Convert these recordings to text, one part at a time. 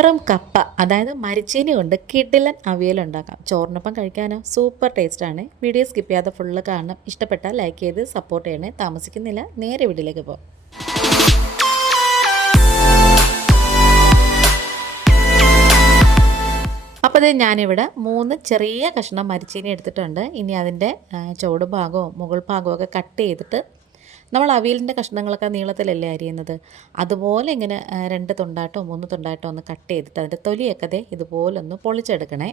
വെറും കപ്പ അതായത് മരിച്ചീനി കൊണ്ട് കിടിലൻ അവിയൽ ഉണ്ടാക്കാം. ചോറിനൊപ്പം കഴിക്കാനോ സൂപ്പർ ടേസ്റ്റാണ്. വീഡിയോ സ്കിപ്പ് ചെയ്യാതെ ഫുള്ള് കാണണം. ഇഷ്ടപ്പെട്ടാൽ ലൈക്ക് ചെയ്ത് സപ്പോർട്ട് ചെയ്യണേ. താമസിക്കുന്നില്ല, നേരെ വീഡിയോയിലേക്ക് പോകാം. അപ്പോൾ ഇത് ഞാനിവിടെ 3 ചെറിയ കഷ്ണം മരിച്ചീനി എടുത്തിട്ടുണ്ട്. ഇനി അതിൻ്റെ ചുവട് ഭാഗവും മുകൾ ഭാഗവും ഒക്കെ കട്ട് ചെയ്തിട്ട് നമ്മൾ അവിയലിൻ്റെ കഷ്ണങ്ങളൊക്കെ നീളത്തിലല്ലേ അരിയുന്നത്, അതുപോലെ ഇങ്ങനെ 2 തുണ്ടായിട്ടോ 3 തുണ്ടായിട്ടോ ഒന്ന് കട്ട് ചെയ്തിട്ട് അതിൻ്റെ തൊലിയൊക്കെ ഇതുപോലെ ഒന്ന് പൊളിച്ചെടുക്കണേ.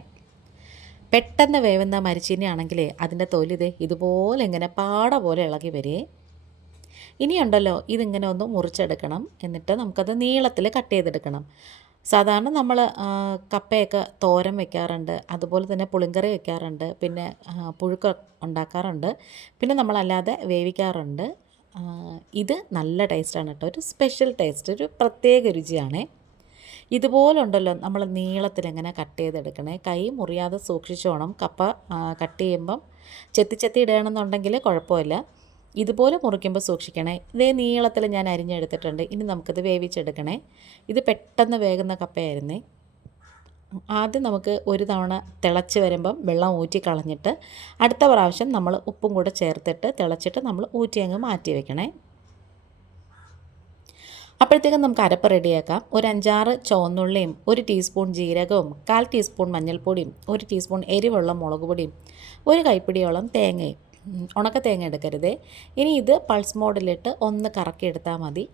പെട്ടെന്ന് വേവുന്ന മരിച്ചീനി ആണെങ്കിൽ അതിൻ്റെ തൊലി ഇതുപോലെ ഇങ്ങനെ പാട പോലെ ഇളകി വരേ. ഇനിയുണ്ടല്ലോ ഇതിങ്ങനെ ഒന്ന് മുറിച്ചെടുക്കണം. എന്നിട്ട് നമുക്കത് നീളത്തിൽ കട്ട് ചെയ്തെടുക്കണം. സാധാരണ നമ്മൾ കപ്പയൊക്കെ തോരൻ വെക്കാറുണ്ട്, അതുപോലെ തന്നെ പുളിങ്കറി വെക്കാറുണ്ട്, പിന്നെ പുഴുക്ക് ഉണ്ടാക്കാറുണ്ട്, പിന്നെ നമ്മളല്ലാതെ വേവിക്കാറുണ്ട്. ഇത് നല്ല ടേസ്റ്റാണ് കേട്ടോ, ഒരു സ്പെഷ്യൽ ടേസ്റ്റ്, ഒരു പ്രത്യേക രുചിയാണ്. ഇതുപോലുണ്ടല്ലോ നമ്മൾ നീളത്തിലെങ്ങനെ കട്ട് ചെയ്തെടുക്കണേ. കൈ മുറിയാതെ സൂക്ഷിച്ചോണം. കപ്പ കട്ട് ചെയ്യുമ്പം ചെത്തി ഇടണമെന്നുണ്ടെങ്കിൽ കുഴപ്പമില്ല. ഇതുപോലെ മുറിക്കുമ്പോൾ സൂക്ഷിക്കണേ. ഇതേ നീളത്തിൽ ഞാൻ അരിഞ്ഞെടുത്തിട്ടുണ്ട്. ഇനി നമുക്കിത് വേവിച്ചെടുക്കണേ. ഇത് പെട്ടെന്ന് വേകുന്ന കപ്പയായിരുന്നേ. ആദ്യം നമുക്ക് ഒരു തവണ തിളച്ച് വരുമ്പം വെള്ളം ഊറ്റി കളഞ്ഞിട്ട് അടുത്ത പ്രാവശ്യം നമ്മൾ ഉപ്പും കൂടെ ചേർത്തിട്ട് തിളച്ചിട്ട് നമ്മൾ ഊറ്റി അങ്ങ് മാറ്റി വെക്കണേ. അപ്പോഴത്തേക്കും നമുക്ക് അരപ്പ് റെഡിയാക്കാം. ഒരു 5-6 ചുവന്നുള്ളിയും 1 ടീസ്പൂൺ ജീരകവും 1/4 ടീസ്പൂൺ മഞ്ഞൾപ്പൊടിയും 1 ടീസ്പൂൺ എരിവുള്ള മുളക് പൊടിയും 1 കൈപ്പിടിയോളം തേങ്ങയും. ഉണക്ക തേങ്ങ എടുക്കരുതേ. ഇനി ഇത് പൾസ് മോഡിലിട്ട് ഒന്ന് കറക്കിയെടുത്താൽ മതി.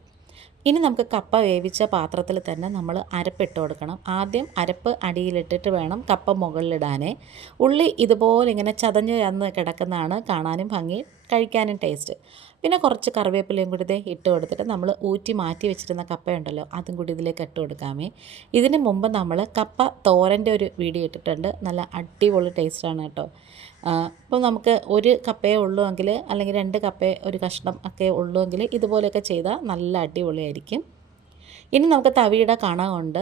ഇനി നമുക്ക് കപ്പ വേവിച്ച പാത്രത്തിൽ തന്നെ നമ്മൾ അരപ്പിട്ട് കൊടുക്കണം. ആദ്യം അരപ്പ് അടിയിലിട്ടിട്ട് വേണം കപ്പ മുകളിലിടാനേ. ഉള്ളി ഇതുപോലെ ഇങ്ങനെ ചതഞ്ഞ് കിടക്കുന്നതാണ് കാണാനും ഭംഗി, കഴിക്കാനും ടേസ്റ്റ്. പിന്നെ കുറച്ച് കറിവേപ്പിലയും കൂടി ഇട്ട് കൊടുത്തിട്ട് നമ്മൾ ഊറ്റി മാറ്റി വെച്ചിരുന്ന കപ്പയുണ്ടല്ലോ അതും കൂടി ഇതിലേക്ക് ഇട്ട് കൊടുക്കാമേ. ഇതിന് മുമ്പ് നമ്മൾ കപ്പ തോരൻ്റെ ഒരു വീഡിയോ ഇട്ടിട്ടുണ്ട്. നല്ല അടിപൊളി ടേസ്റ്റാണ് കേട്ടോ. അപ്പോൾ നമുക്ക് ഒരു കപ്പയേ ഉള്ളൂ എങ്കിൽ, അല്ലെങ്കിൽ 2 കപ്പ ഒരു കഷ്ണം ഒക്കെ ഉള്ളൂ എങ്കിൽ ഇതുപോലെയൊക്കെ ചെയ്താൽ നല്ല അടിപൊളിയായിരിക്കും. ഇനി നമുക്ക് തവിയുടെ കണ കൊണ്ട്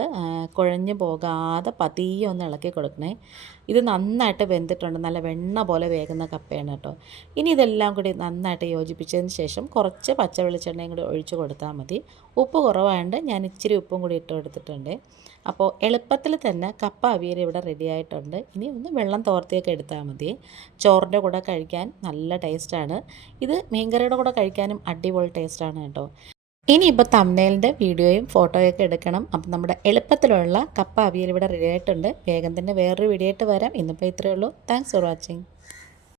കുഴഞ്ഞു പോകാതെ പതിയെ ഒന്ന് ഇളക്കി കൊടുക്കണേ. ഇത് നന്നായിട്ട് വെന്തിട്ടുണ്ട്, നല്ല വെണ്ണ പോലെ വേകുന്ന കപ്പയാണ് കേട്ടോ. ഇനി ഇതെല്ലാം കൂടി നന്നായിട്ട് യോജിപ്പിച്ചതിന് ശേഷം കുറച്ച് പച്ച വെളിച്ചെണ്ണയും കൂടി ഒഴിച്ച് കൊടുത്താൽ മതി. ഉപ്പ് കുറവായതുകൊണ്ട് ഞാൻ ഇച്ചിരി ഉപ്പും കൂടി ഇട്ട് കൊടുത്തിട്ടുണ്ട്. അപ്പോൾ എളുപ്പത്തിൽ തന്നെ കപ്പ അവിയൽ ഇവിടെ റെഡി ആയിട്ടുണ്ട്. ഇനി ഒന്ന് വെള്ളം തോർത്തിയൊക്കെ എടുത്താൽ മതി. ചോറിൻ്റെ കൂടെ കഴിക്കാൻ നല്ല ടേസ്റ്റാണ്. ഇത് മീൻകറിയുടെ കൂടെ കഴിക്കാനും അടിപൊളി ടേസ്റ്റാണ് കേട്ടോ. ഇനിയിപ്പോൾ തംബ്നെയിലിൻ്റെ വീഡിയോയും ഫോട്ടോയൊക്കെ എടുക്കണം. അപ്പം നമ്മുടെ എളുപ്പത്തിലുള്ള കപ്പ അവിയൽ ഇവിടെ റെഡി ആയിട്ടുണ്ട്. വേഗം തന്നെ വേറൊരു വീഡിയോ ആയിട്ട് വരാം. ഇന്നിപ്പോൾ ഇത്രയേ ഉള്ളൂ. Thanks for watching.